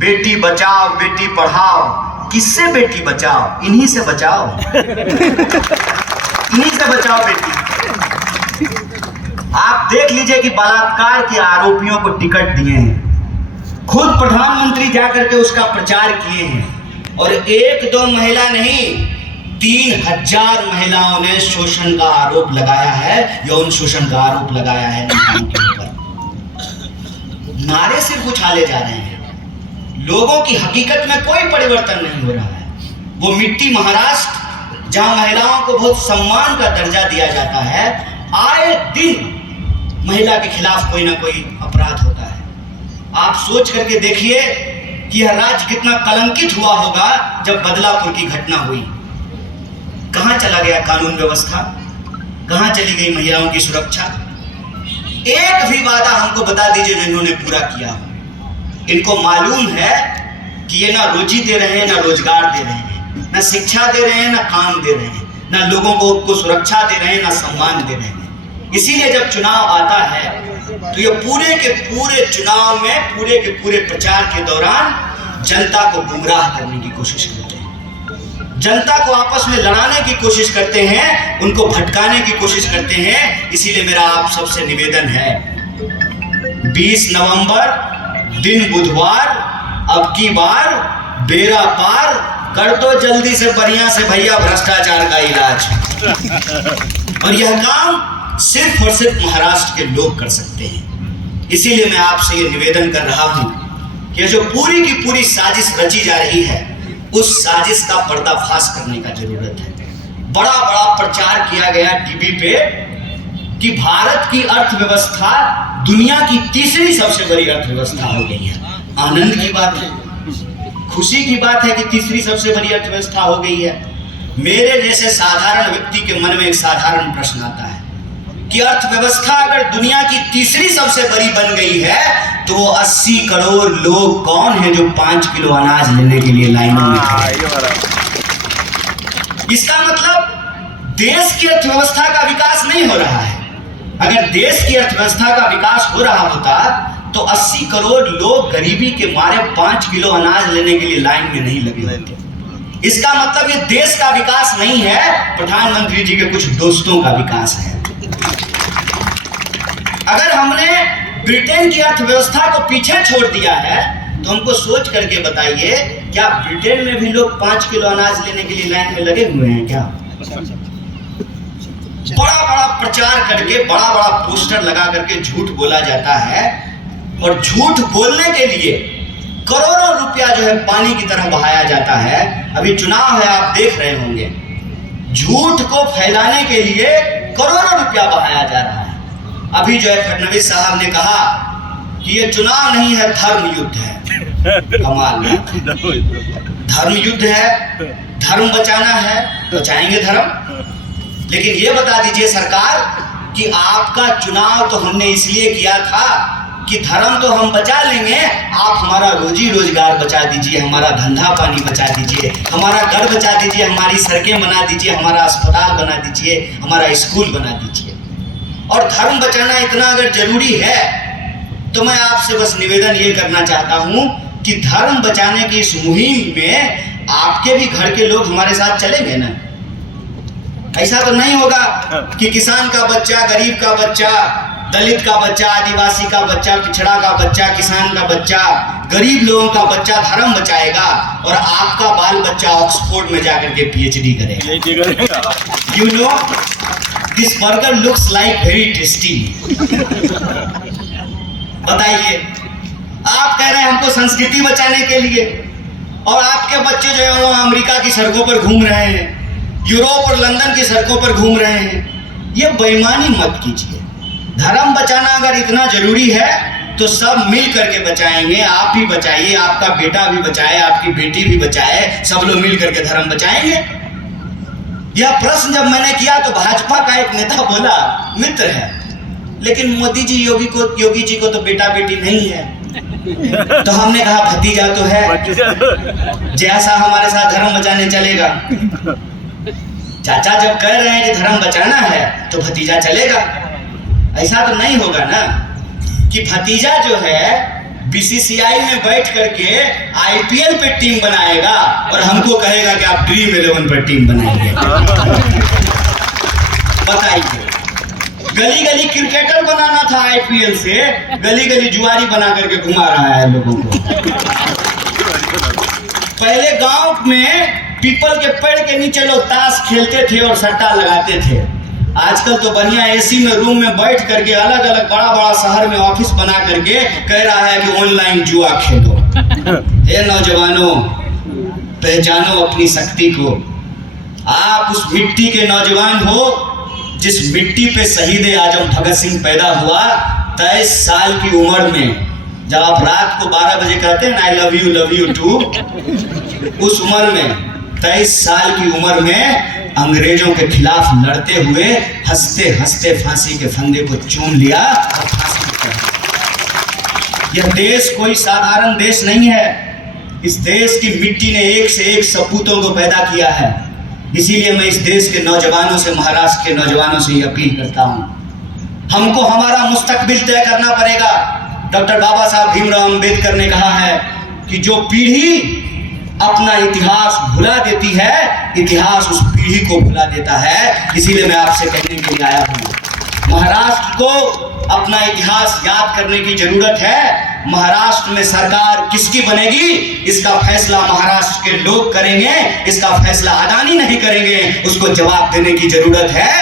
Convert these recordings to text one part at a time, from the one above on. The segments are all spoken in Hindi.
बेटी बचाओ बेटी पढ़ाओ। किससे बेटी बचाओ? इन्हीं से बचाओ, इन्हीं से बचाओ बेटी। आप देख लीजिए कि बलात्कार के आरोपियों को टिकट दिए हैं, खुद प्रधानमंत्री जाकर के उसका प्रचार किए हैं, और एक दो महिला नहीं 3000 महिलाओं ने शोषण का आरोप लगाया है, यौन शोषण का आरोप लगाया है महिलाओं के ऊपर। नारे सिर्फ उछाले जा रहे हैं, लोगों की हकीकत में कोई परिवर्तन नहीं हो रहा है। वो मिट्टी महाराष्ट्र जहां महिलाओं को बहुत सम्मान का दर्जा दिया जाता है, आए दिन महिला के खिलाफ कोई ना कोई अपराध होता है। आप सोच करके देखिए कि यह राज्य कितना कलंकित हुआ होगा जब बदलापुर की घटना हुई। कहां चला गया कानून व्यवस्था? कहां चली गई महिलाओं की सुरक्षा? एक भी वादा हमको बता दीजिए जो इन्होंने पूरा किया हो। इनको मालूम है कि ये ना रोजी दे रहे हैं, ना रोजगार दे रहे हैं, ना शिक्षा दे रहे हैं, ना काम दे रहे हैं, ना लोगों को सुरक्षा दे रहे हैं, ना सम्मान दे रहे हैं। इसीलिए जब चुनाव आता है तो ये पूरे के पूरे चुनाव में, पूरे के पूरे प्रचार के दौरान जनता को गुमराह करने की कोशिश करते हैं, जनता को आपस में लड़ाने की कोशिश करते हैं, उनको भटकाने की कोशिश करते हैं। इसीलिए मेरा आप सबसे निवेदन है, 20 नवंबर दिन बुधवार, अब की बार बेड़ा पार कर दो जल्दी से, बढ़िया से भैया भ्रष्टाचार का इलाज। और यह काम सिर्फ और सिर्फ महाराष्ट्र के लोग कर सकते हैं। इसीलिए मैं आपसे ये निवेदन कर रहा हूं कि जो पूरी की पूरी साजिश रची जा रही है, उस साजिश का पर्दाफाश करने का जरूरत है। बड़ा बड़ा प्रचार किया गया टीवी पे कि भारत की अर्थव्यवस्था दुनिया की तीसरी सबसे बड़ी अर्थव्यवस्था हो गई है। आनंद की बात है, खुशी की बात है कि तीसरी सबसे बड़ी अर्थव्यवस्था हो गई है। मेरे जैसे साधारण व्यक्ति के मन में एक साधारण प्रश्न आता है कि अर्थव्यवस्था अगर दुनिया की तीसरी सबसे बड़ी बन गई है तो वो 80 करोड़ लोग कौन है जो 5 किलो अनाज लेने के लिए लाइनों में खड़े? इसका मतलब देश की अर्थव्यवस्था का विकास नहीं हो रहा है। अगर देश की अर्थव्यवस्था का विकास हो रहा होता तो 80 करोड़ लोग गरीबी के मारे 5 किलो अनाज लेने के लिए लाइन में नहीं लगे होते। इसका मतलब ये देश का विकास नहीं है, प्रधानमंत्री जी के कुछ दोस्तों का विकास है। अगर हमने ब्रिटेन की अर्थव्यवस्था को पीछे छोड़ दिया है तो हमको सोच करके बताइए, क्या ब्रिटेन में भी लोग 5 किलो अनाज लेने के लिए लाइन में लगे हुए हैं क्या? बड़ा बड़ा प्रचार करके, बड़ा बड़ा पोस्टर लगा करके झूठ बोला जाता है, और झूठ बोलने के लिए करोड़ों रुपया जो है पानी की तरह बहाया जाता है। अभी चुनाव है, आप देख रहे होंगे, झूठ को फैलाने के लिए करोड़ों रुपया बहाया जा रहा है। अभी जो है फडणवीस साहब ने कहा कि ये चुनाव नहीं है, धर्म युद्ध है। कमाल, धर्म युद्ध है, धर्म बचाना है, बचाएंगे धर्म। लेकिन ये बता दीजिए सरकार कि आपका चुनाव तो हमने इसलिए किया था कि धर्म तो हम बचा लेंगे, आप हमारा रोजी रोजगार बचा दीजिए, हमारा धंधा पानी बचा दीजिए, हमारा घर बचा दीजिए, हमारी सड़कें बना दीजिए, हमारा अस्पताल बना दीजिए, हमारा स्कूल बना दीजिए। और धर्म बचाना इतना अगर जरूरी है तो मैं आपसे बस निवेदन ये करना चाहता हूं कि धर्म बचाने की इस मुहिम में आपके भी घर के लोग हमारे साथ चलेंगे ना। ऐसा तो नहीं होगा कि किसान का बच्चा, गरीब का बच्चा, दलित का बच्चा, आदिवासी का बच्चा, पिछड़ा का बच्चा, किसान का बच्चा, गरीब लोगों का बच्चा धर्म बचाएगा और आपका बाल बच्चा ऑक्सफोर्ड में जाकर के PhD करेगा। You know, this burger looks like very tasty। बताइए, आप कह रहे हैं हमको संस्कृति बचाने के लिए, और आपके बच्चे जो है वो अमेरिका की सड़कों पर घूम रहे हैं, यूरोप और लंदन की सड़कों पर घूम रहे हैं। ये बेईमानी मत कीजिए। धर्म बचाना अगर इतना जरूरी है तो सब मिल करके बचाएंगे। आप भी बचाइए, आपका बेटा भी बचाए, आपकी बेटी भी बचाए, सब लोग मिल करके धर्म बचाएंगे। यह प्रश्न जब मैंने किया तो भाजपा का एक नेता बोला, मित्र है, लेकिन मोदी जी योगी जी को तो बेटा बेटी नहीं है। तो हमने कहा भतीजा तो है, जैसा हमारे साथ धर्म बचाने चलेगा। चाचा जब कह रहे हैं कि धर्म बचाना है तो भतीजा चलेगा। ऐसा तो नहीं होगा ना कि भतीजा जो है बीसीसीआई में बैठ करके आईपीएल पे टीम बनाएगा और हमको कहेगा कि आप ड्रीम 11 पर टीम बनाइए। बताइए, गली गली क्रिकेटर बनाना था आईपीएल से, गली गली जुआरी बना करके घुमा रहा है लोगों को। पहले गांव में पीपल के पेड़ के नीचे लोग ताश खेलते थे और सट्टा लगाते थे। आजकल तो बढ़िया एसी में रूम में बैठ करके अलग अलग बड़ा बड़ा शहर में ऑफिस बना करके कह रहा है कि ऑनलाइन जुआ खेलो। हे नौजवानों, पहचानो अपनी शक्ति को। आप उस मिट्टी के नौजवान हो जिस मिट्टी पे शहीद आजम भगत सिंह पैदा हुआ। 23 साल की उम्र में जब आप रात को 12 बजे कहते हैं ना आई लव यू टू, उस उम्र में 23 साल की उम्र में अंग्रेजों के खिलाफ लड़ते हुए हंसते हंसते फांसी के फंदे को चूम लिया और फांसी पर। यह देश कोई साधारण देश नहीं है। इस देश की मिट्टी ने एक से एक सपूतों को पैदा किया है। इसीलिए मैं इस देश के नौजवानों से, महाराष्ट्र के नौजवानों से ये अपील करता हूं, हमको हमारा मुस्तकबिल तय करना पड़ेगा। डॉक्टर बाबा साहब भीमराव अंबेडकर ने कहा है कि जो पीढ़ी अपना इतिहास भुला देती है, इतिहास उस पीढ़ी को भुला देता है। इसीलिए मैं आपसे कहने के लिए आया हूँ, महाराष्ट्र को अपना इतिहास याद करने की जरूरत है। महाराष्ट्र में सरकार किसकी बनेगी, इसका फैसला महाराष्ट्र के लोग करेंगे। इसका फैसला अडानी नहीं करेंगे, उसको जवाब देने की जरूरत है।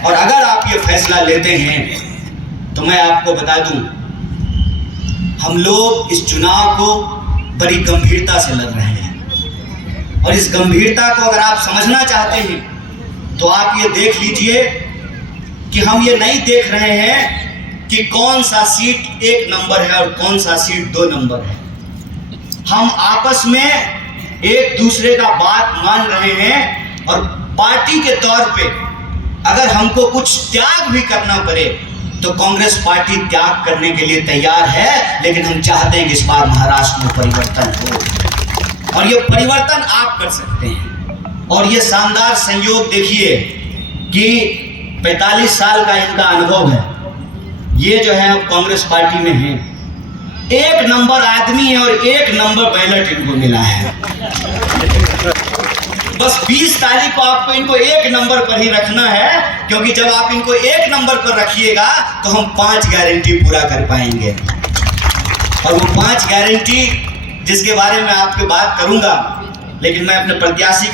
और अगर आप ये फैसला लेते हैं तो मैं आपको बता दूं, हम लोग इस चुनाव को बड़ी गंभीरता से लड़ रहे हैं। और इस गंभीरता को अगर आप समझना चाहते हैं तो आप ये देख लीजिए कि हम ये नहीं देख रहे हैं कि कौन सा सीट 1 नंबर है और कौन सा सीट 2 नंबर है। हम आपस में एक दूसरे का बात मान रहे हैं और पार्टी के तौर पे अगर हमको कुछ त्याग भी करना पड़े तो कांग्रेस पार्टी त्याग करने के लिए तैयार है। लेकिन हम चाहते हैं कि इस बार महाराष्ट्र में परिवर्तन हो और ये परिवर्तन आप कर सकते हैं। और ये शानदार संयोग देखिए कि 45 साल का इनका अनुभव है। ये जो है अब कांग्रेस पार्टी में है, 1 नंबर आदमी है और 1 नंबर बैलेट इनको मिला है। बस 20 तारीख को आपको इनको 1 नंबर पर ही रखना है, क्योंकि जब आप इनको 1 नंबर पर रखिएगा तो हम 5 गारंटी पूरा कर पाएंगे। और वो 5 गारंटी जिसके बारे में आपके बात करूंगा, लेकिन मैं अपने प्रत्याशी के